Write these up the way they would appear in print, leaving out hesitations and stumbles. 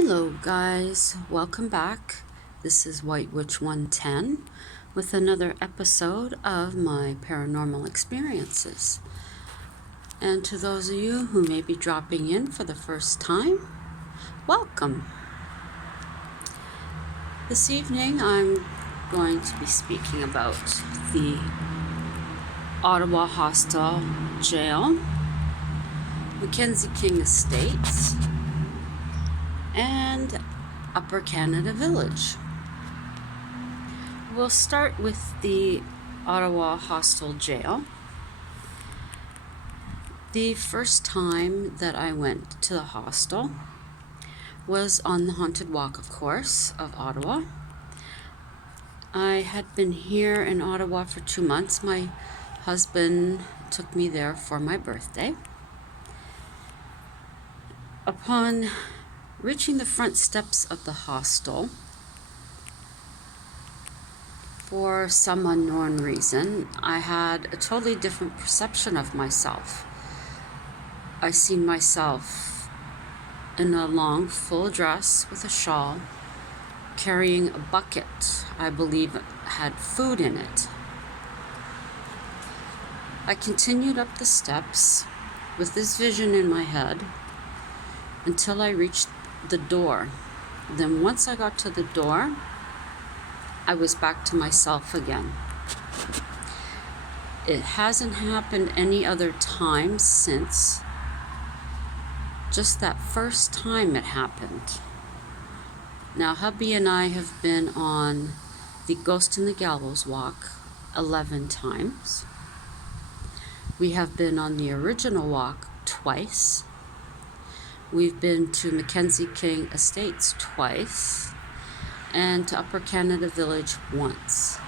Hello guys, welcome back. This is White Witch 110 with another episode of my paranormal experiences. And to those of you who may be dropping in for the first time, welcome. This evening I'm going to be speaking about the Ottawa Hostel Jail, Mackenzie King Estates, and Upper Canada Village. We'll start with the Ottawa Hostel Jail. The first time that I went to the hostel was on the Haunted Walk, of course, of Ottawa. I had been here in Ottawa for 2 months. My husband took me there for my birthday. Upon reaching the front steps of the hostel, for some unknown reason, I had a totally different perception of myself. I seen myself in a long, full dress with a shawl, carrying a bucket. I believe it had food in it. I continued up the steps with this vision in my head until I reached the door. Then once I got to the door, I was back to myself again. It hasn't happened any other time since. Just that first time it happened. Now, hubby and I have been on the Ghost in the Gallows walk 11 times. We have been on the original walk twice. We've been to Mackenzie King Estates twice, and to Upper Canada Village once.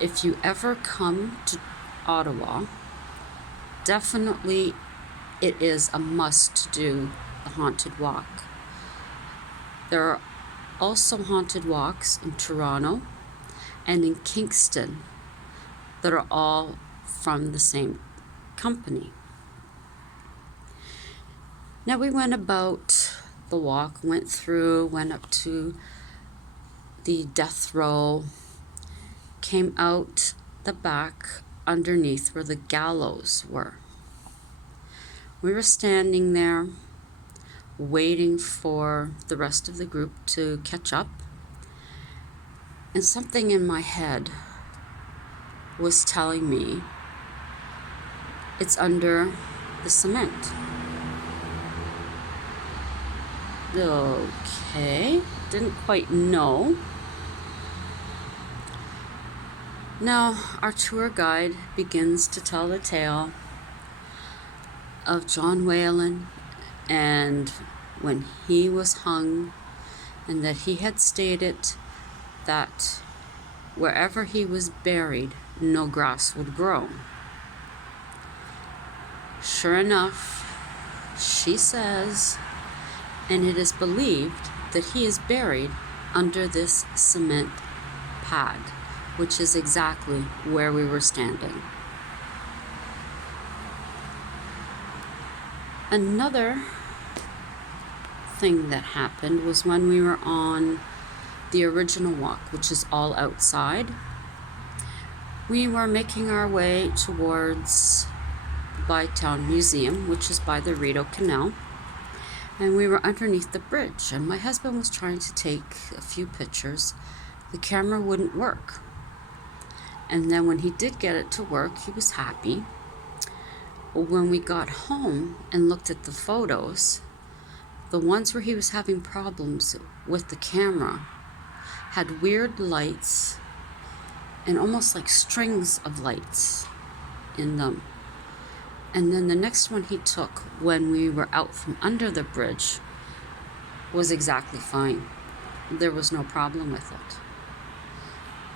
If you ever come to Ottawa, definitely it is a must to do the Haunted Walk. There are also haunted walks in Toronto and in Kingston that are all from the same company. Now we went about the walk, went up to the death row, came out the back underneath where the gallows were. We were standing there waiting for the rest of the group to catch up, and something in my head was telling me it's under the cement. Okay, didn't quite know. Now, our tour guide begins to tell the tale of John Whalen and when he was hung, and that he had stated that wherever he was buried, no grass would grow. Sure enough, she says, and it is believed that he is buried under this cement pad, which is exactly where we were standing. Another thing that happened was when we were on the original walk, which is all outside. We were making our way towards the Bytown Museum, which is by the Rideau Canal, and we were underneath the bridge, and my husband was trying to take a few pictures. The camera wouldn't work. And then when he did get it to work, he was happy. When we got home and looked at the photos, the ones where he was having problems with the camera had weird lights and almost like strings of lights in them. And then the next one he took when we were out from under the bridge was exactly fine. There was no problem with it.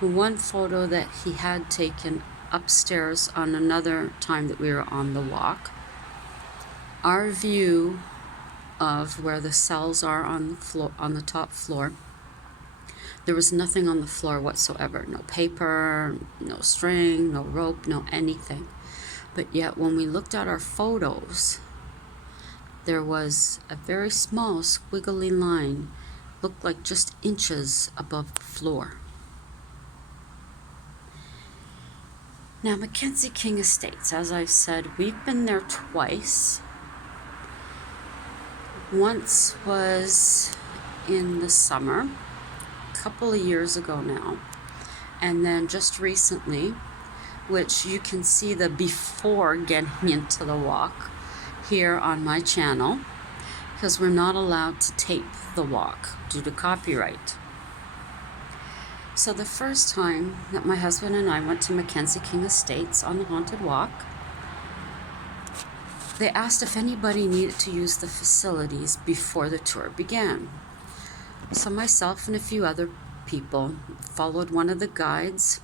One photo that he had taken upstairs on another time that we were on the walk, our view of where the cells are on the floor, on the top floor, there was nothing on the floor whatsoever. No paper, no string, no rope, no anything. But yet when we looked at our photos, there was a very small squiggly line, looked like just inches above the floor. Now, Mackenzie King Estates, as I've said, we've been there twice. Once was in the summer, a couple of years ago now, and then just recently, which you can see the before getting into the walk here on my channel, because we're not allowed to tape the walk due to copyright. So the first time that my husband and I went to Mackenzie King Estates on the Haunted Walk, they asked if anybody needed to use the facilities before the tour began. So myself and a few other people followed one of the guides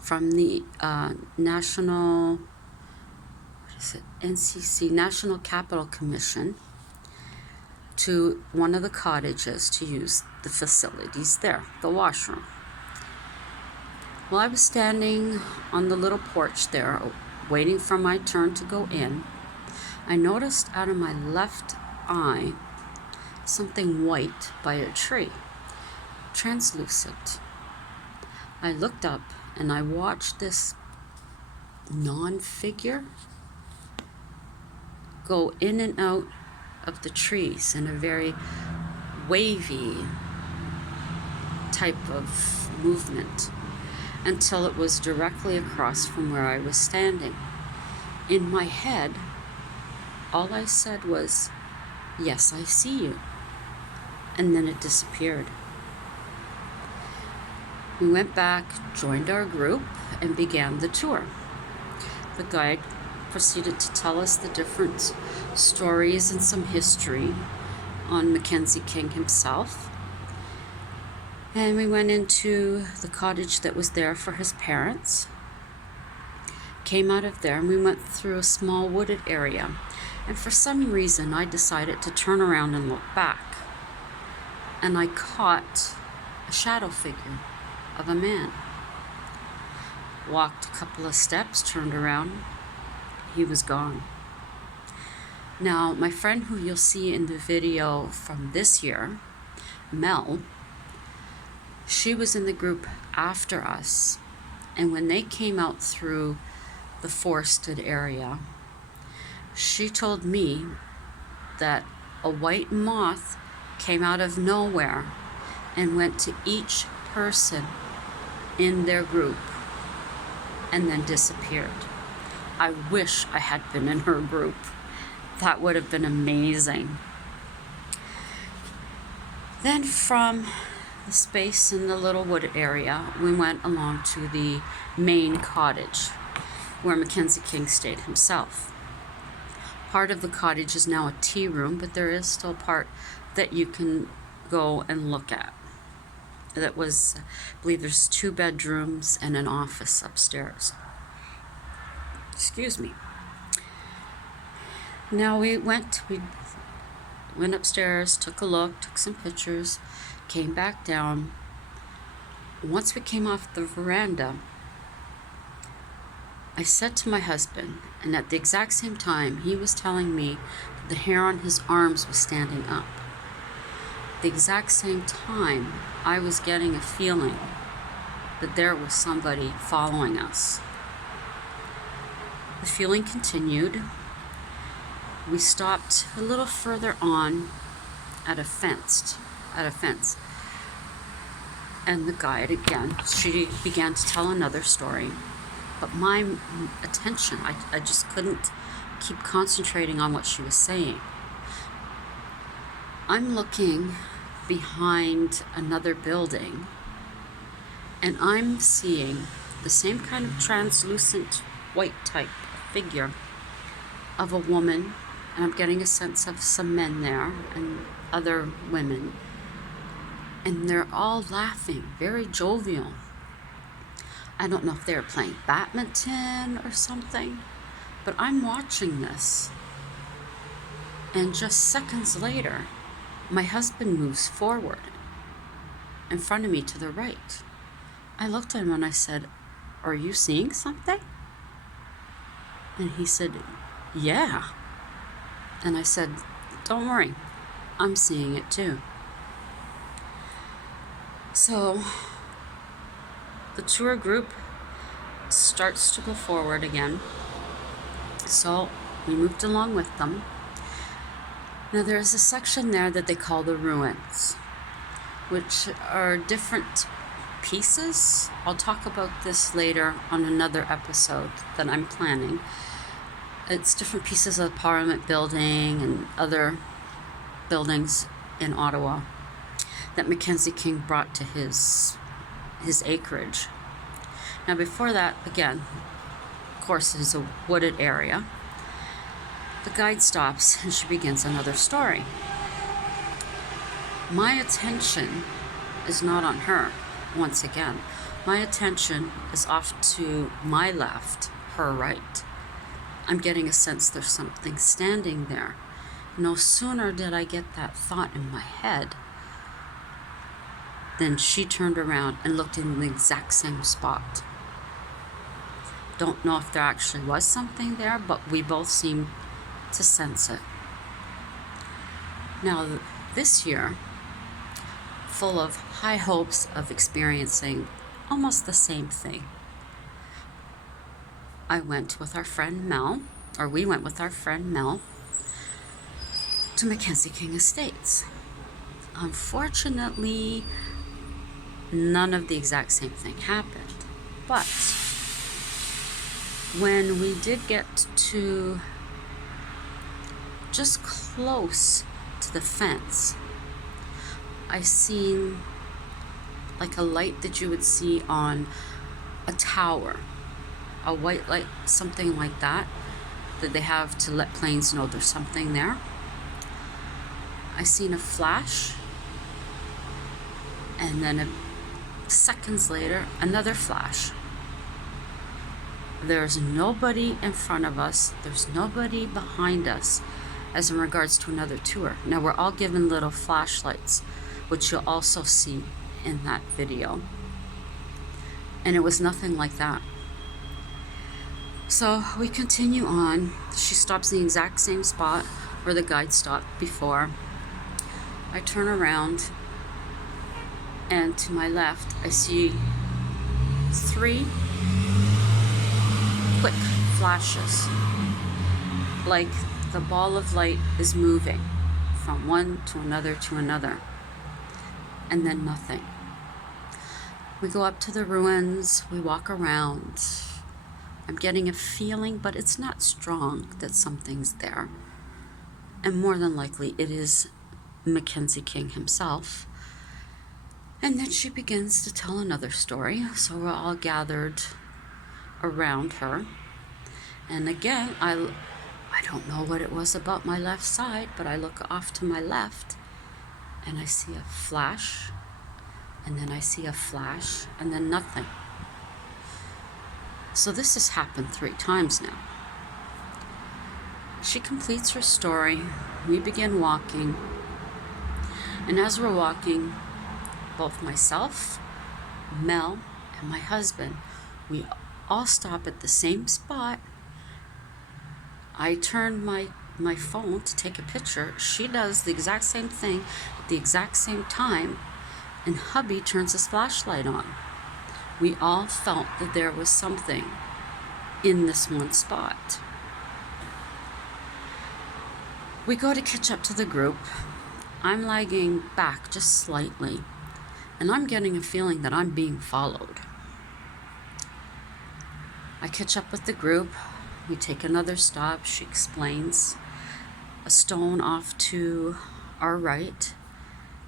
from the NCC, National Capital Commission, to one of the cottages to use the facilities there, the washroom. While I was standing on the little porch there, waiting for my turn to go in, I noticed out of my left eye something white by a tree, translucent. I looked up and I watched this non-figure go in and out of the trees in a very wavy type of movement until it was directly across from where I was standing. In my head, all I said was, "Yes, I see you." And then it disappeared. We went back, joined our group, and began the tour. The guide proceeded to tell us the different stories and some history on Mackenzie King himself. And we went into the cottage that was there for his parents. Came out of there and we went through a small wooded area. And for some reason, I decided to turn around and look back. And I caught a shadow figure of a man. Walked a couple of steps, turned around, he was gone. Now, my friend who you'll see in the video from this year, Mel, she was in the group after us, and when they came out through the forested area, she told me that a white moth came out of nowhere and went to each person in their group and then disappeared. I wish I had been in her group. That would have been amazing. Then from the space in the little wood area, we went along to the main cottage where Mackenzie King stayed himself. Part of the cottage is now a tea room, but there is still part that you can go and look at. That was, I believe there's 2 bedrooms and an office upstairs. Excuse me. Now we went upstairs, took a look, took some pictures, came back down. Once we came off the veranda, I said to my husband, and at the exact same time, he was telling me that the hair on his arms was standing up. At the exact same time, I was getting a feeling that there was somebody following us. The feeling continued. We stopped a little further on at a fence. And the guide again, she began to tell another story. But my attention, I just couldn't keep concentrating on what she was saying. I'm looking behind another building, and I'm seeing the same kind of translucent white type figure of a woman, and I'm getting a sense of some men there and other women, and they're all laughing, very jovial. I don't know if they're playing badminton or something, but I'm watching this, and just seconds later, my husband moves forward in front of me to the right. I looked at him and I said, "Are you seeing something?" And he said, "Yeah." And I said, don't worry, I'm seeing it too. So the tour group starts to go forward again. So we moved along with them. Now there's a section there that they call the ruins, which are different pieces. I'll talk about this later on another episode that I'm planning. It's different pieces of the Parliament building and other buildings in Ottawa that Mackenzie King brought to his acreage. Now before that, again, of course, it is a wooded area. The guide stops and she begins another story. My attention is not on her, once again. My attention is off to my left, her right. I'm getting a sense there's something standing there. No sooner did I get that thought in my head than she turned around and looked in the exact same spot. Don't know if there actually was something there, but we both seemed to sense it. Now, this year, full of high hopes of experiencing almost the same thing, we went with our friend Mel to Mackenzie King Estates. Unfortunately, none of the exact same thing happened. But when we did get to just close to the fence, I seen like a light that you would see on a tower, a white light, something like that they have to let planes know there's something there. I seen a flash, and then seconds later, another flash. There's nobody in front of us, there's nobody behind us as in regards to another tour. Now we're all given little flashlights, which you'll also see in that video. And it was nothing like that. So we continue on. She stops in the exact same spot where the guide stopped before. I turn around, and to my left, I see 3 quick flashes, like the ball of light is moving from one to another, and then nothing. We go up to the ruins, we walk around. I'm getting a feeling, but it's not strong, that something's there. And more than likely, it is Mackenzie King himself. And then she begins to tell another story. So we're all gathered around her. And again, I don't know what it was about my left side, but I look off to my left and I see a flash, and then I see a flash, and then nothing. So this has happened 3 times now. She completes her story. We begin walking. And as we're walking, both myself, Mel, and my husband, we all stop at the same spot. I turn my phone to take a picture. She does the exact same thing at the exact same time, and hubby turns his flashlight on. We all felt that there was something in this one spot. We go to catch up to the group. I'm lagging back just slightly, and I'm getting a feeling that I'm being followed. I catch up with the group. We take another stop. She explains a stone off to our right,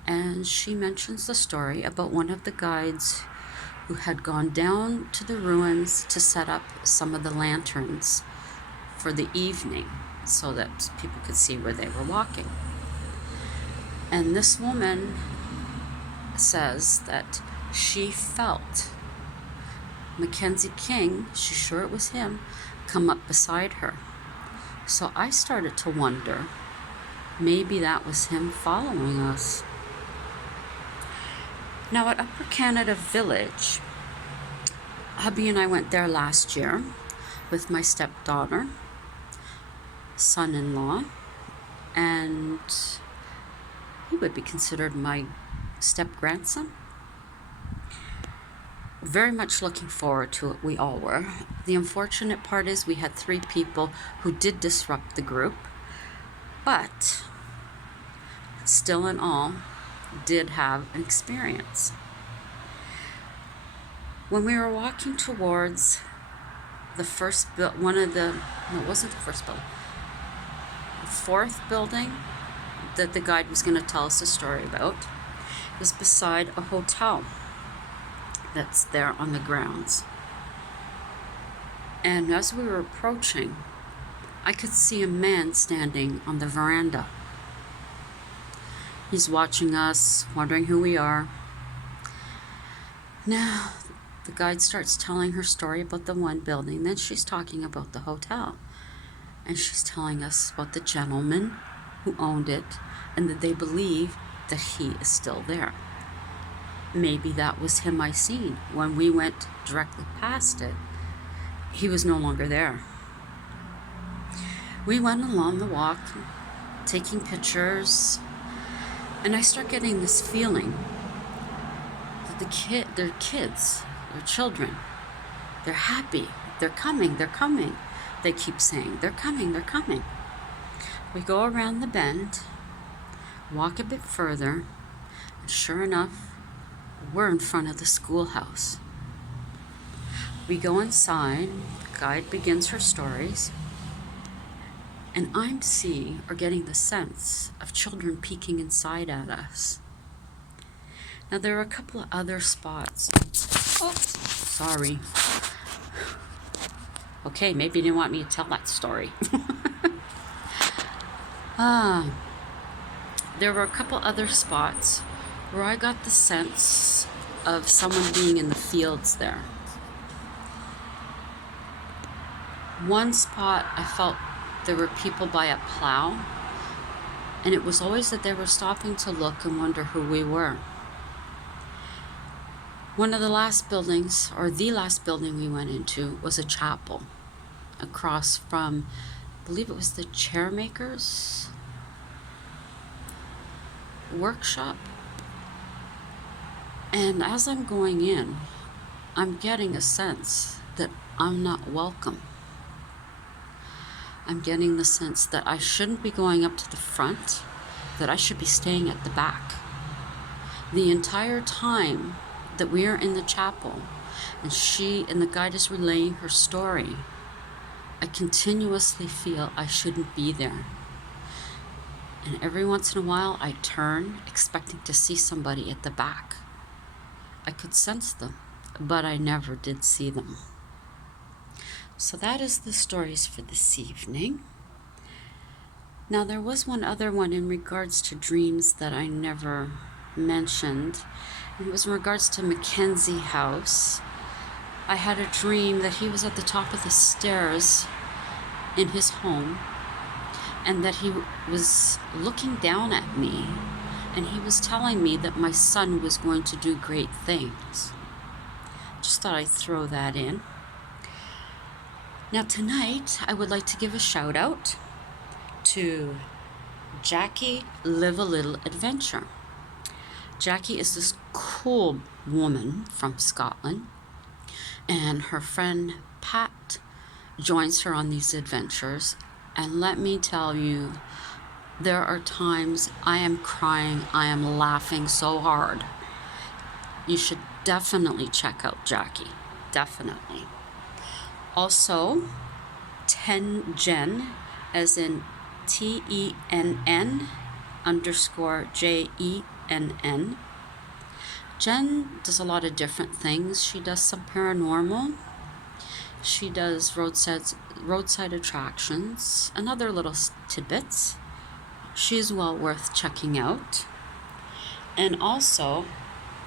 and she mentions the story about one of the guides who had gone down to the ruins to set up some of the lanterns for the evening so that people could see where they were walking. And this woman says that she felt Mackenzie King, she's sure it was him, come up beside her. So I started to wonder, maybe that was him following us. Now at Upper Canada Village, hubby and I went there last year with my stepdaughter, son-in-law, and he would be considered my step-grandson. Very much looking forward to it, we all were. The unfortunate part is we had 3 people who did disrupt the group, but still in all, did have an experience. When we were walking towards the first it wasn't the first building, the 4th building that the guide was going to tell us a story about, was beside a hotel that's there on the grounds. And as we were approaching, I could see a man standing on the veranda. He's watching us, wondering who we are. Now, the guide starts telling her story about the one building, then she's talking about the hotel. And she's telling us about the gentleman who owned it, and that they believe that he is still there. Maybe that was him I seen. When we went directly past it, he was no longer there. We went along the walk, taking pictures, and I start getting this feeling that their kids, their children, they're happy, they're coming. They keep saying, they're coming. We go around the bend, walk a bit further, and sure enough, we're in front of the schoolhouse. We go inside, the guide begins her stories, and I'm seeing or getting the sense of children peeking inside at us. Now there are a couple of other spots. Oops, sorry. Okay, maybe you didn't want me to tell that story. There were a couple other spots where I got the sense of someone being in the fields there. One spot I felt there were people by a plow, and it was always that they were stopping to look and wonder who we were. One of the last buildings, or the last building we went into, was a chapel across from, I believe it was the chairmaker's workshop. And as I'm going in, I'm getting a sense that I'm not welcome. I'm getting the sense that I shouldn't be going up to the front, that I should be staying at the back. The entire time that we are in the chapel and the guide is relaying her story, I continuously feel I shouldn't be there. And every once in a while I turn, expecting to see somebody at the back. I could sense them, but I never did see them. So that is the stories for this evening. Now there was one other one in regards to dreams that I never mentioned. It was in regards to Mackenzie House. I had a dream that he was at the top of the stairs in his home, and that he was looking down at me, and he was telling me that my son was going to do great things. Just thought I'd throw that in. Now tonight, I would like to give a shout out to Jackie Live a Little Adventure. Jackie is this cool woman from Scotland, and her friend Pat joins her on these adventures. And let me tell you, there are times I am crying, I am laughing so hard. You should definitely check out Jackie, definitely. Also, 10 Jen, as in TENN_JENN. Jen does a lot of different things. She does some paranormal. She does roadside attractions and other little tidbits. She's well worth checking out. And also,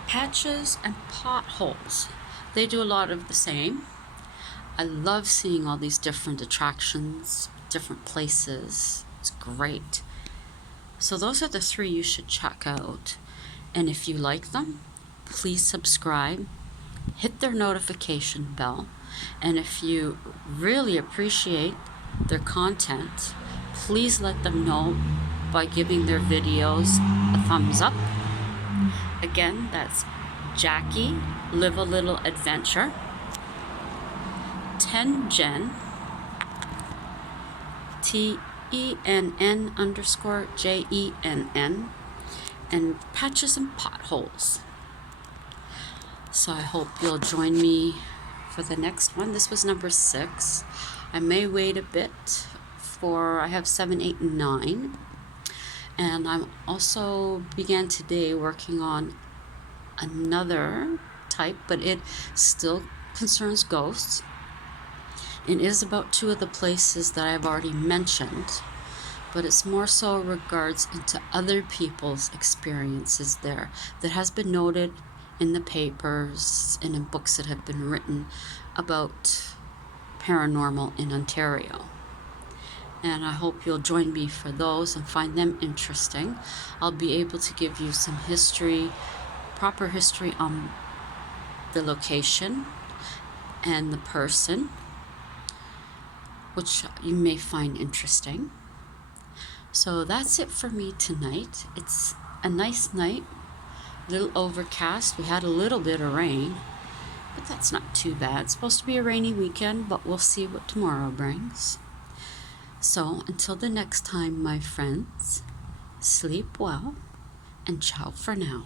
patches and potholes. They do a lot of the same. I love seeing all these different attractions, different places. It's great. So those are the 3 you should check out. And if you like them, please subscribe, hit their notification bell, and if you really appreciate their content, please let them know by giving their videos a thumbs up. Again, that's Jackie Live a Little Adventure, 10 Jen, TENN_JENN, and Patches and Potholes. So I hope you'll join me for the next one. This was number 6. I may wait a bit I have 7, 8, and 9. And I'm also began today working on another type, but it still concerns ghosts. It is about 2 of the places that I've already mentioned, but it's more so regards into other people's experiences there that has been noted in the papers and in books that have been written about paranormal in Ontario. And I hope you'll join me for those and find them interesting. I'll be able to give you some history, proper history on the location and the person, which you may find interesting. So that's it for me tonight. It's a nice night, a little overcast. We had a little bit of rain, but that's not too bad. It's supposed to be a rainy weekend, but we'll see what tomorrow brings. So until the next time, my friends, sleep well and ciao for now.